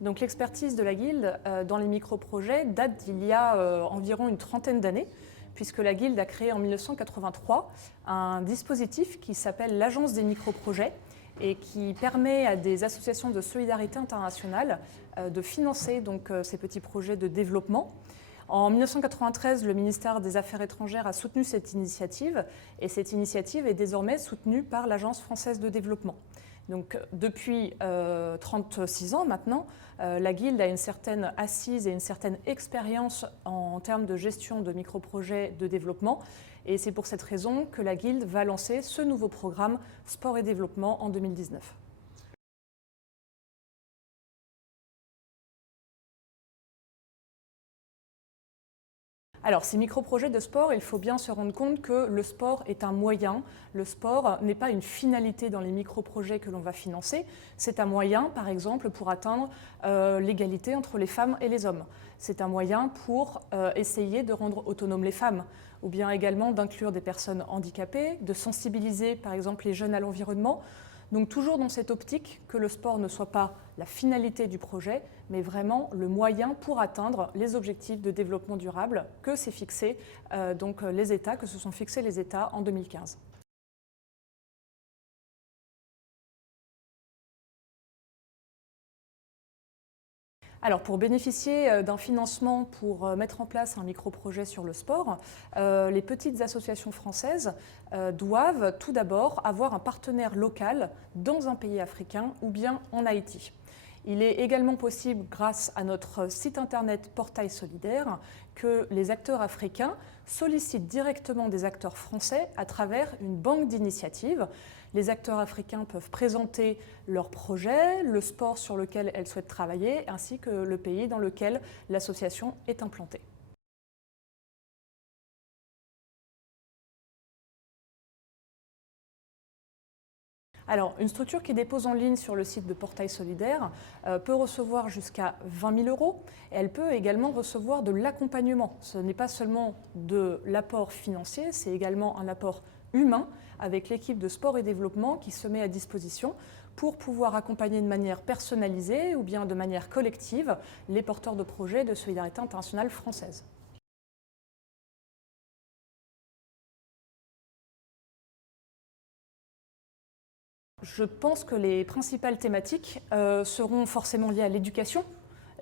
Donc l'expertise de la Guilde dans les micro-projets date d'il y a environ une trentaine d'années, puisque la Guilde a créé en 1983 un dispositif qui s'appelle l'Agence des micro-projets et qui permet à des associations de solidarité internationale de financer donc, ces petits projets de développement. En 1993, le ministère des Affaires étrangères a soutenu cette initiative et cette initiative est désormais soutenue par l'Agence française de développement. Donc, depuis 36 ans maintenant, la Guilde a une certaine assise et une certaine expérience en termes de gestion de micro-projets de développement. Et c'est pour cette raison que la Guilde va lancer ce nouveau programme Sport et Développement en 2019. Alors, ces micro-projets de sport, il faut bien se rendre compte que le sport est un moyen. Le sport n'est pas une finalité dans les micro-projets que l'on va financer. C'est un moyen, par exemple, pour atteindre l'égalité entre les femmes et les hommes. C'est un moyen pour essayer de rendre autonomes les femmes, ou bien également d'inclure des personnes handicapées, de sensibiliser, par exemple, les jeunes à l'environnement. Donc toujours dans cette optique que le sport ne soit pas la finalité du projet, mais vraiment le moyen pour atteindre les objectifs de développement durable que s'est fixé donc les États, que se sont fixés les États en 2015. Alors, pour bénéficier d'un financement pour mettre en place un micro-projet sur le sport, les petites associations françaises doivent tout d'abord avoir un partenaire local dans un pays africain ou bien en Haïti. Il est également possible, grâce à notre site internet Portail Solidaire, que les acteurs africains sollicitent directement des acteurs français à travers une banque d'initiatives. Les acteurs africains peuvent présenter leurs projets, le sport sur lequel elles souhaitent travailler, ainsi que le pays dans lequel l'association est implantée. Alors, une structure qui dépose en ligne sur le site de Portail Solidaire peut recevoir jusqu'à 20 000 €. Elle peut également recevoir de l'accompagnement. Ce n'est pas seulement de l'apport financier, c'est également un apport humain avec l'équipe de sport et développement qui se met à disposition pour pouvoir accompagner de manière personnalisée ou bien de manière collective les porteurs de projets de solidarité internationale française. Je pense que les principales thématiques seront forcément liées à l'éducation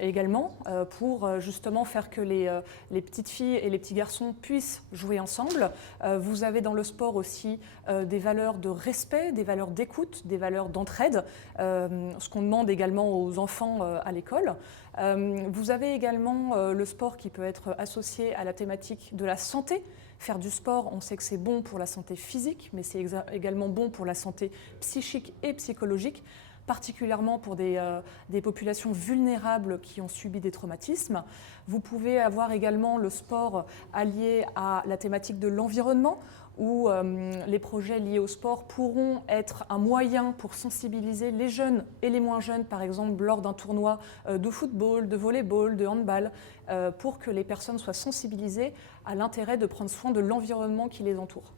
également, pour justement faire que les petites filles et les petits garçons puissent jouer ensemble. Vous avez dans le sport aussi des valeurs de respect, des valeurs d'écoute, des valeurs d'entraide, ce qu'on demande également aux enfants à l'école. Vous avez également le sport qui peut être associé à la thématique de la santé. Faire du sport, on sait que c'est bon pour la santé physique, mais c'est également bon pour la santé psychique et psychologique, particulièrement pour des populations vulnérables qui ont subi des traumatismes. Vous pouvez avoir également le sport allié à la thématique de l'environnement, où les projets liés au sport pourront être un moyen pour sensibiliser les jeunes et les moins jeunes, par exemple lors d'un tournoi de football, de volleyball, de handball, pour que les personnes soient sensibilisées à l'intérêt de prendre soin de l'environnement qui les entoure.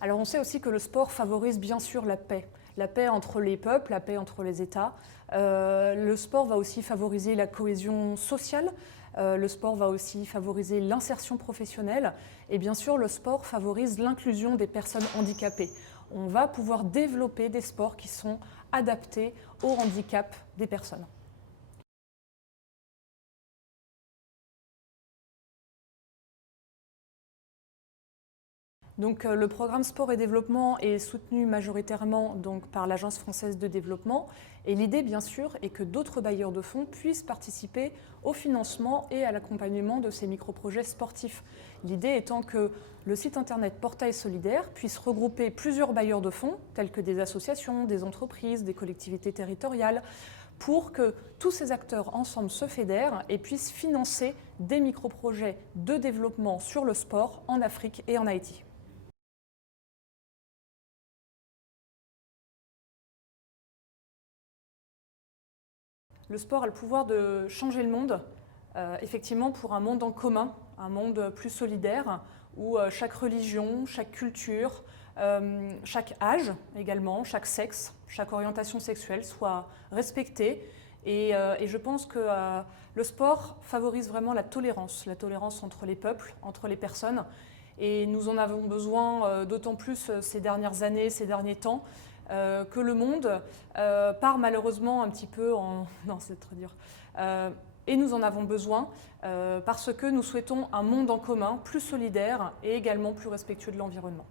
Alors on sait aussi que le sport favorise bien sûr la paix entre les peuples, la paix entre les États. Le sport va aussi favoriser la cohésion sociale. Le sport va aussi favoriser l'insertion professionnelle et bien sûr le sport favorise l'inclusion des personnes handicapées. On va pouvoir développer des sports qui sont adaptés au handicap des personnes. Donc, le programme Sport et Développement est soutenu majoritairement donc, par l'Agence française de développement. Et l'idée, bien sûr, est que d'autres bailleurs de fonds puissent participer au financement et à l'accompagnement de ces micro-projets sportifs. L'idée étant que le site internet Portail Solidaire puisse regrouper plusieurs bailleurs de fonds, tels que des associations, des entreprises, des collectivités territoriales, pour que tous ces acteurs ensemble se fédèrent et puissent financer des micro-projets de développement sur le sport en Afrique et en Haïti. Le sport a le pouvoir de changer le monde, effectivement pour un monde en commun, un monde plus solidaire, où chaque religion, chaque culture, chaque âge également, chaque sexe, chaque orientation sexuelle soit respectée Et je pense que le sport favorise vraiment la tolérance entre les peuples, entre les personnes. Et nous en avons besoin d'autant plus ces dernières années, ces derniers temps, que le monde part malheureusement un petit peu en... Non, c'est très dur. Et nous en avons besoin parce que nous souhaitons un monde en commun plus solidaire et également plus respectueux de l'environnement.